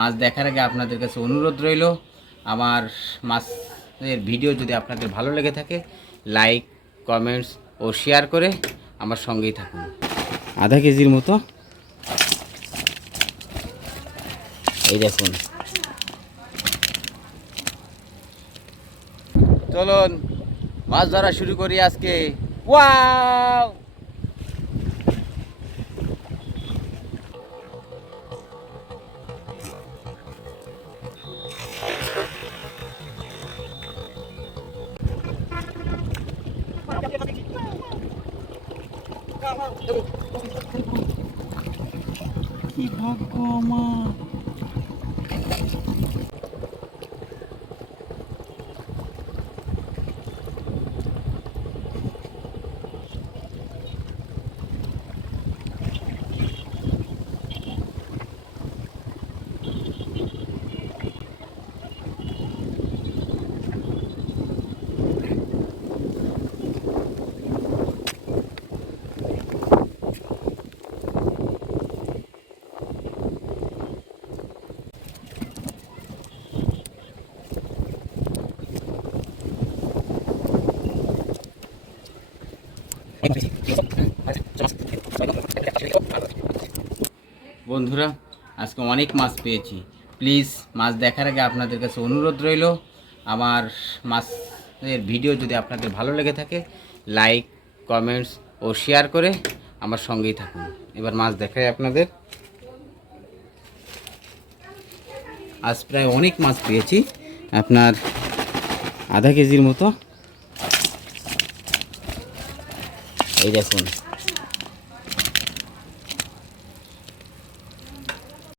মাছ দেখার আগে আপনাদের কাছে অনুরোধ রইল, আমার মাছের ভিডিও যদি আপনাদের ভালো লেগে থাকে লাইক, কমেন্টস ও শেয়ার করে আমার সঙ্গেই থাকুন। আধা কেজির মতো এই দেখুন। চলুন মাছ ধরা শুরু করি আজকে। ওয়াও! কি ভাগ্য আমার! বন্ধুরা, আজকে অনেক মাছ পেয়েছি। প্লিজ মাছ দেখার আগে আপনাদের কাছে অনুরোধ রইল, আমার মাছের ভিডিও যদি আপনাদের ভালো লেগে থাকে লাইক, কমেন্টস ও শেয়ার করে আমার সঙ্গেই থাকুন। এবার মাছ দেখাই আপনাদের। আজ প্রায় অনেক মাছ পেয়েছি, আপনার আধা কেজির মতো এই দেখুন।